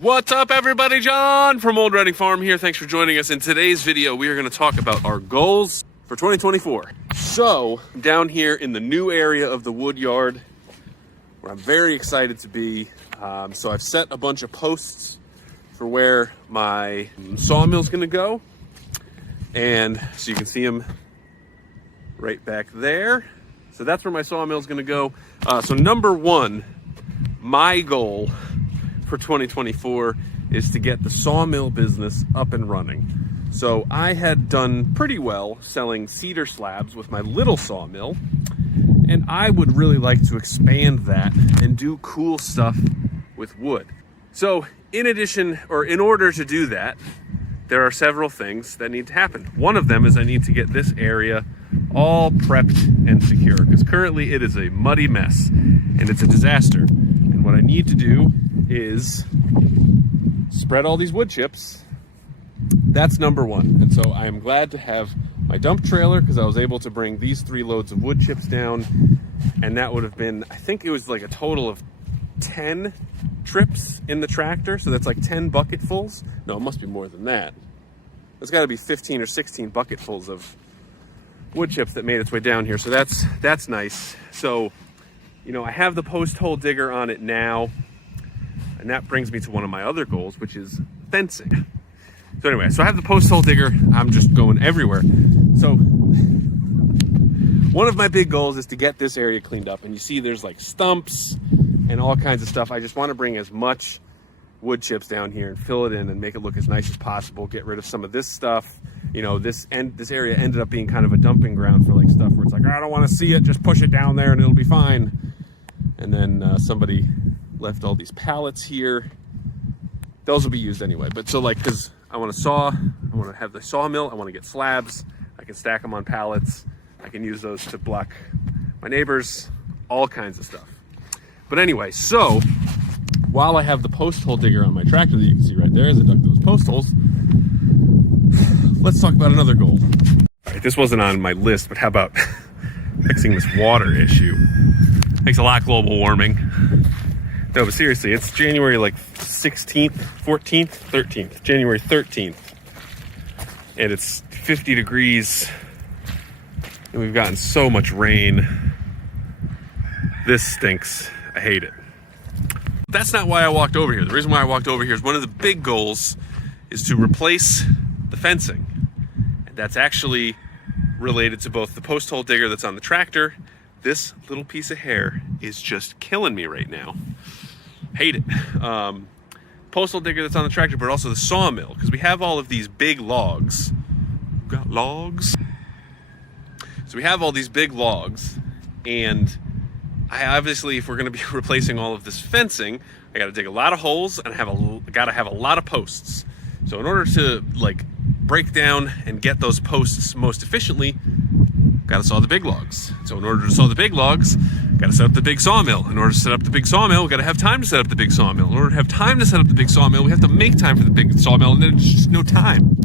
What's up, everybody? John from Old Reading Farm here. Thanks for joining us. In today's video, we are going to talk about our goals for 2024. So, down here in the new area of the wood yard, where I'm very excited to be. So I've set a bunch of posts for where my sawmill's going to go. And so you can see them right back there. So that's where my sawmill's going to go. So number one, my goal for 2024 is to get the sawmill business up and running. So I had done pretty well selling cedar slabs with my little sawmill, and I would really like to expand that and do cool stuff with wood. So in order to do that, there are several things that need to happen. One of them is I need to get this area all prepped and secure, because currently it is a muddy mess and it's a disaster. And what I need to do is spread all these wood chips. That's number one. And so I am glad to have my dump trailer, because I was able to bring these 3 loads of wood chips down, and that would have been, I think it was like a total of 10 trips in the tractor. So that's like 10 bucketfuls. No, it must be more than that. There's got to be 15 or 16 bucketfuls of wood chips that made its way down here. So that's nice. So, you know, I have the post hole digger on it now. And that brings me to one of my other goals, which is fencing. So anyway, so I have the post hole digger. I'm just going everywhere. So one of my big goals is to get this area cleaned up. And you see there's like stumps and all kinds of stuff. I just want to bring as much wood chips down here and fill it in and make it look as nice as possible. Get rid of some of this stuff. You know, this area ended up being kind of a dumping ground for like stuff where it's like, I don't want to see it. Just push it down there and it'll be fine. And then somebody left all these pallets here. Those will be used anyway. But so like, because I want to have the sawmill, I want to get slabs, I can stack them on pallets, I can use those to block my neighbors, all kinds of stuff. But anyway, so while I have the post hole digger on my tractor that you can see right there as I dug those post holes, let's talk about another goal. All right, this wasn't on my list, but how about fixing this water issue? Thanks a lot, global warming. No, but seriously, it's January like 16th, 14th, 13th, January 13th. And it's 50 degrees. And we've gotten so much rain. This stinks. I hate it. That's not why I walked over here. The reason why I walked over here is one of the big goals is to replace the fencing. And that's actually related to both the post hole digger that's on the tractor. This little piece of hair is just killing me right now. Hate it. Postal digger that's on the tractor, but also the sawmill, because we have all of these big logs. We've got logs. So we have all these big logs, and I obviously, if we're going to be replacing all of this fencing, I got to dig a lot of holes and got to have a lot of posts. So in order to like break down and get those posts most efficiently, got to saw the big logs. So in order to saw the big logs, got to set up the big sawmill. In order to set up the big sawmill, we got to have time to set up the big sawmill. In order to have time to set up the big sawmill, we have to make time for the big sawmill, and then there's just no time.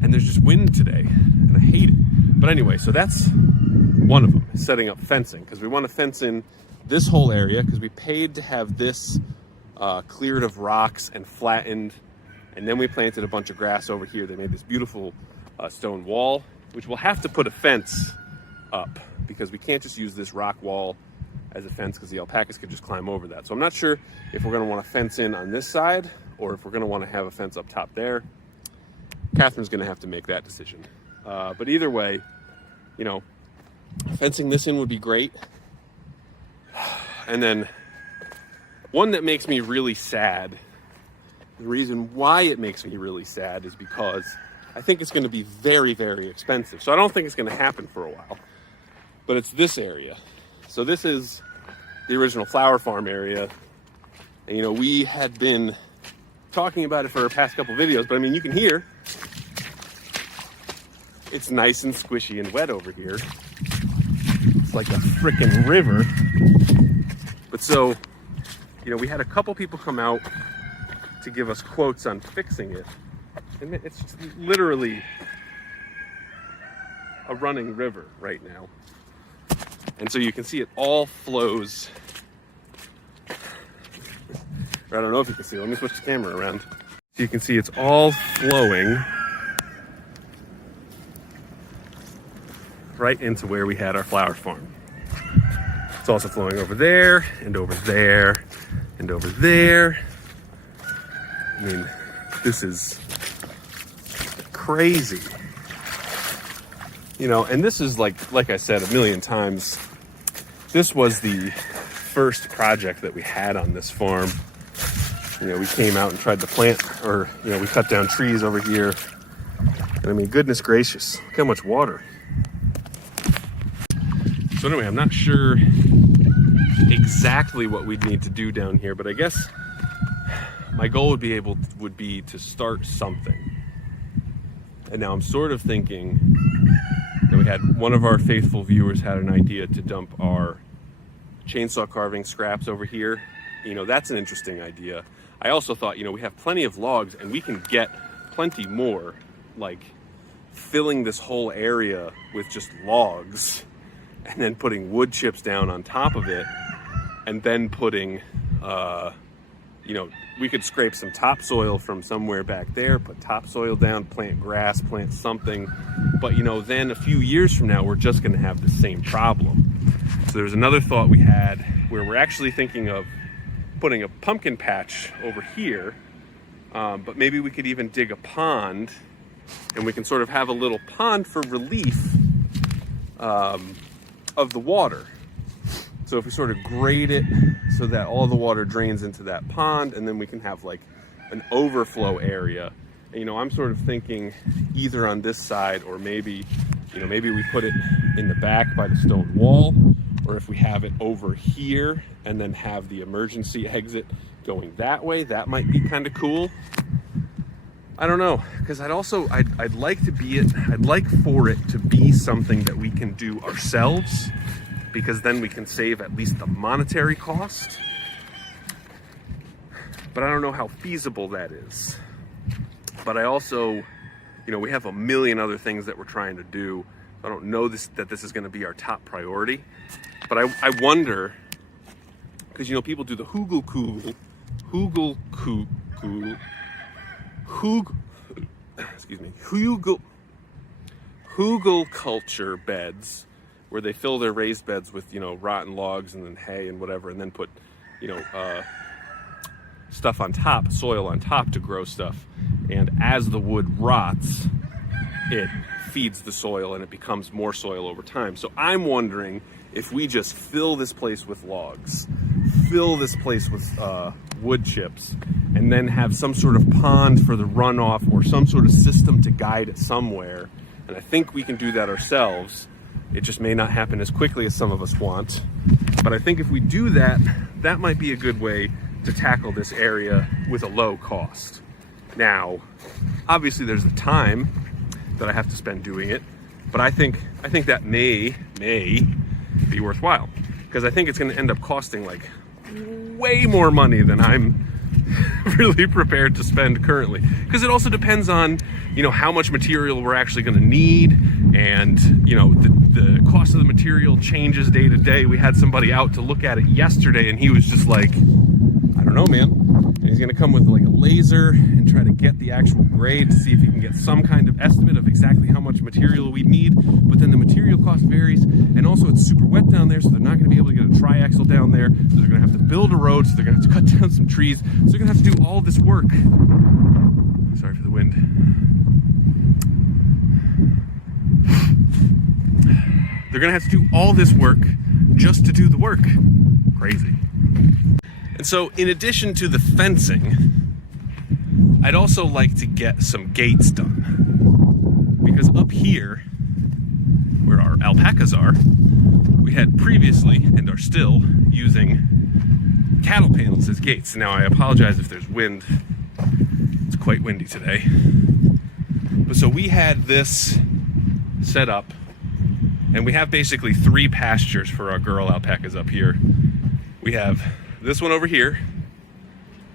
And there's just wind today, and I hate it. But anyway, so that's one of them, setting up fencing, because we want to fence in this whole area, because we paid to have this cleared of rocks and flattened. And then we planted a bunch of grass over here. They made this beautiful stone wall, which we'll have to put a fence up, because we can't just use this rock wall as a fence, because the alpacas could just climb over that. So I'm not sure if we're going to want to fence in on this side or if we're going to want to have a fence up top there. Catherine's going to have to make that decision. But either way, you know, fencing this in would be great. And then one that makes me really sad, the reason why it makes me really sad is because I think it's going to be very, very expensive. So I don't think it's going to happen for a while. But it's this area. So this is the original flower farm area. And, you know, we had been talking about it for our past couple videos. But, I mean, you can hear it's nice and squishy and wet over here. It's like a freaking river. But so, you know, we had a couple people come out to give us quotes on fixing it. And it's literally a running river right now. And so you can see it all flows Or I don't know if you can see. Let me switch the camera around. So you can see it's all flowing right into where we had our flower farm. It's also flowing over there and over there and over there. I mean, this is crazy. You know, and this is like I said a million times, this was the first project that we had on this farm. You know, we came out and tried to plant, or, you know, we cut down trees over here. And I mean, goodness gracious, look how much water. So anyway, I'm not sure exactly what we'd need to do down here, but I guess my goal would be to start something. And now I'm sort of thinking that we had one of our faithful viewers had an idea to dump our chainsaw carving scraps over here. You know, that's an interesting idea. I also thought, you know, we have plenty of logs and we can get plenty more, like filling this whole area with just logs and then putting wood chips down on top of it, and then putting, you know, we could scrape some topsoil from somewhere back there, put topsoil down, plant grass, plant something. But, you know, then a few years from now, we're just going to have the same problem. So there's another thought we had where we're actually thinking of putting a pumpkin patch over here, but maybe we could even dig a pond, and we can sort of have a little pond for relief of the water. So if we sort of grade it so that all the water drains into that pond, and then we can have like an overflow area. And, you know, I'm sort of thinking either on this side, or maybe, you know, maybe we put it in the back by the stone wall, or if we have it over here and then have the emergency exit going that way, that might be kind of cool. I don't know, because I'd like for it to be something that we can do ourselves, because then we can save at least the monetary cost. But I don't know how feasible that is. But I also, you know, we have a million other things that we're trying to do. I don't know that this is going to be our top priority. But I wonder, because, you know, people do the hugel culture beds, where they fill their raised beds with, you know, rotten logs and then hay and whatever, and then put, you know, stuff on top, soil on top to grow stuff. And as the wood rots, it feeds the soil and it becomes more soil over time. So I'm wondering if we just fill this place with logs, fill this place with wood chips, and then have some sort of pond for the runoff or some sort of system to guide it somewhere. And I think we can do that ourselves. It just may not happen as quickly as some of us want. But I think if we do that, that might be a good way to tackle this area with a low cost. Now, obviously there's the time that I have to spend doing it, but I think that may be worthwhile, because I think it's going to end up costing like way more money than I'm really prepared to spend currently, because it also depends on, you know, how much material we're actually going to need, and, you know, the cost of the material changes day to day. We had somebody out to look at it yesterday, and he was just like, I don't know, man. And he's going to come with like a laser and try to get the actual grade to see if he can get some kind of estimate of exactly how much material we need. But then the material cost varies, and also it's super wet down there, so they're not going to be able to get a triaxle down there. So they're going to have to build a road, so they're going to have to cut down some trees. So they're going to have to do all this work. Sorry for the wind. They're going to have to do all this work just to do the work. Crazy. And so, in addition to the fencing, I'd also like to get some gates done. Because up here, where our alpacas are, we had previously, and are still, using cattle panels as gates. Now, I apologize if there's wind. It's quite windy today. But so we had this set up, and we have basically 3 pastures for our girl alpacas up here. We have this one over here,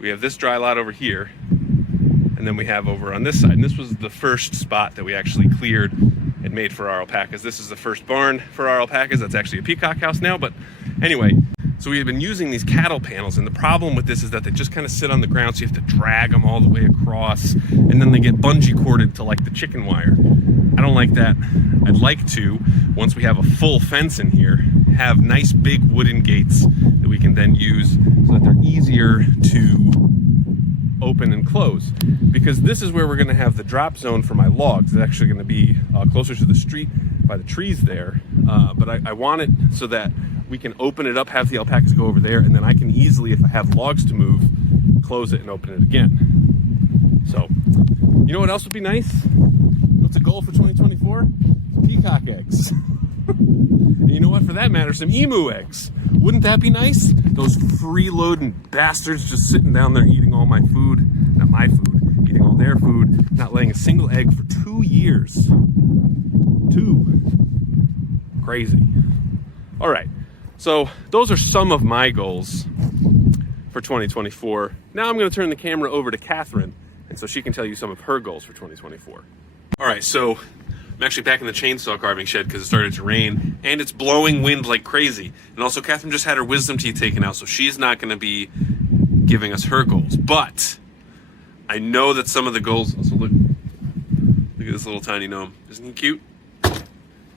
we have this dry lot over here, and then we have over on this side. And this was the first spot that we actually cleared and made for our alpacas. This is the first barn for our alpacas. That's actually a peacock house now, but anyway, So we have been using these cattle panels, and the problem with this is that they just kind of sit on the ground, so you have to drag them all the way across, and then they get bungee corded to like the chicken wire. I don't like that. I'd like to, once we have a full fence in here, have nice big wooden gates that we can then use so that they're easier to open and close. Because this is where we're gonna have the drop zone for my logs. It's actually gonna be closer to the street by the trees there. But I want it so that we can open it up, have the alpacas go over there, and then I can easily, if I have logs to move, close it and open it again. So, you know what else would be nice? What's a goal for 2024? Peacock eggs. And you know what, for that matter, some emu eggs. Wouldn't that be nice? Those freeloading bastards just sitting down there eating all my food, not my food, eating all their food, not laying a single egg for 2 years. 2. Crazy. All right. So those are some of my goals for 2024. Now I'm going to turn the camera over to Catherine, and so she can tell you some of her goals for 2024. All right, so I'm actually back in the chainsaw carving shed because it started to rain, and it's blowing wind like crazy. And also, Catherine just had her wisdom teeth taken out, so she's not going to be giving us her goals. But I know that some of the goals. Also, look at this little tiny gnome. Isn't he cute?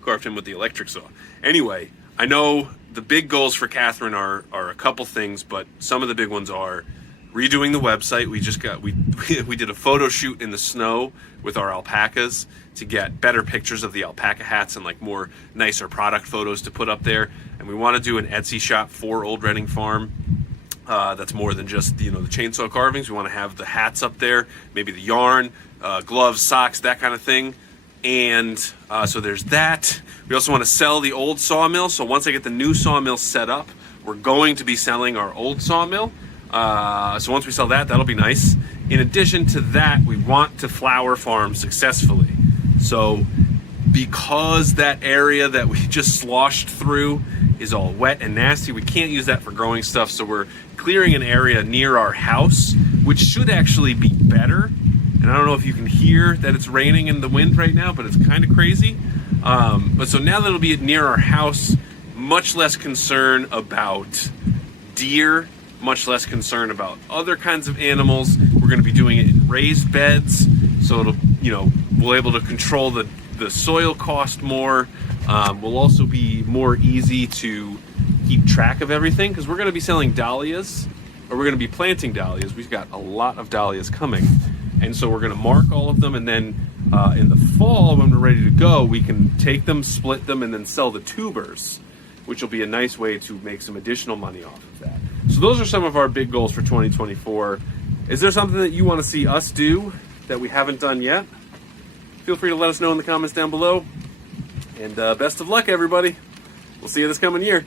Carved him with the electric saw. Anyway, I know the big goals for Catherine are a couple things, but some of the big ones are redoing the website. We did a photo shoot in the snow with our alpacas to get better pictures of the alpaca hats and like more nicer product photos to put up there. And we want to do an Etsy shop for Old Reading Farm. That's more than just the chainsaw carvings. We want to have the hats up there, maybe the yarn, gloves, socks, that kind of thing. And so there's that. We also want to sell the old sawmill. So once I get the new sawmill set up, we're going to be selling our old sawmill. So once we sell that, that'll be nice. In addition to that, we want to flower farm successfully. So because that area that we just sloshed through is all wet and nasty, we can't use that for growing stuff. So we're clearing an area near our house, which should actually be better. And I don't know if you can hear that it's raining in the wind right now, but it's kind of crazy. But so now that it'll be near our house, much less concern about deer, much less concern about other kinds of animals. We're going to be doing it in raised beds, so it'll, we'll able to control the soil cost more. We'll also be more easy to keep track of everything because we're going to be selling dahlias, or we're going to be planting dahlias. We've got a lot of dahlias coming. And so we're going to mark all of them, and then in the fall, when we're ready to go, we can take them, split them, and then sell the tubers, which will be a nice way to make some additional money off of that. So those are some of our big goals for 2024. Is there something that you want to see us do that we haven't done yet? Feel free to let us know in the comments down below. And best of luck, everybody. We'll see you this coming year.